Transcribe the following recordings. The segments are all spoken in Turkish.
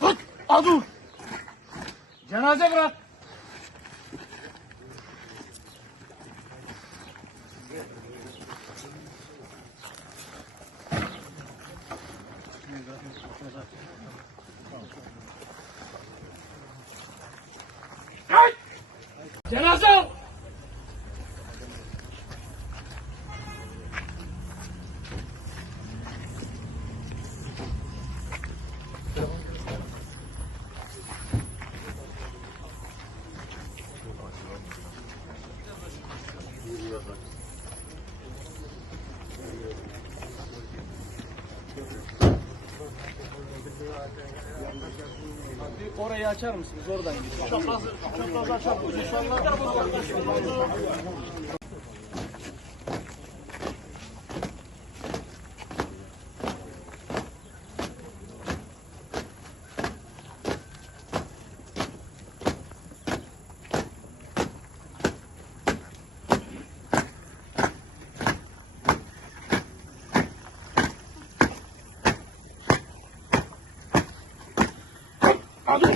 Tut! Al dur! Cenaze bırak! Cenaze al! Orayı açar mısınız? Oradan gidiyor. Çaprazı, çaprazı açar. Al dur!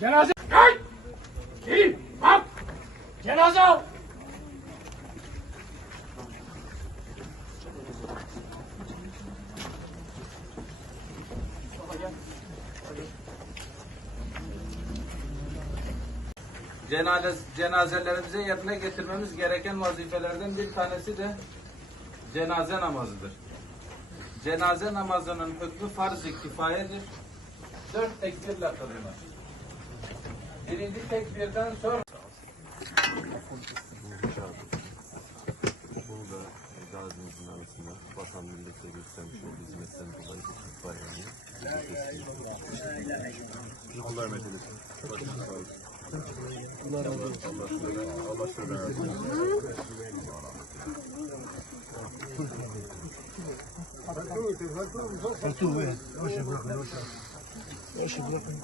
Cenaze! Kalk! Değil! Kalk! Cenaze al! Cenaze, cenazelerimize yerine getirmemiz gereken vazifelerden bir tanesi de cenaze namazıdır. Cenaze namazının hükmü farz-ı kifayedir. Dört tekbirle kılınır. Birinci tekbirden sonra Bunu da gazimizin arasında vatan millete göstermiş olduğu hizmetten dolayı bu Türk bayrağını bize teslim ediyoruz. Allah rahmet eylesin. Başınız sağ olsun. Allah razı olsun. Allah şöyle, Allah şöyle yapsın.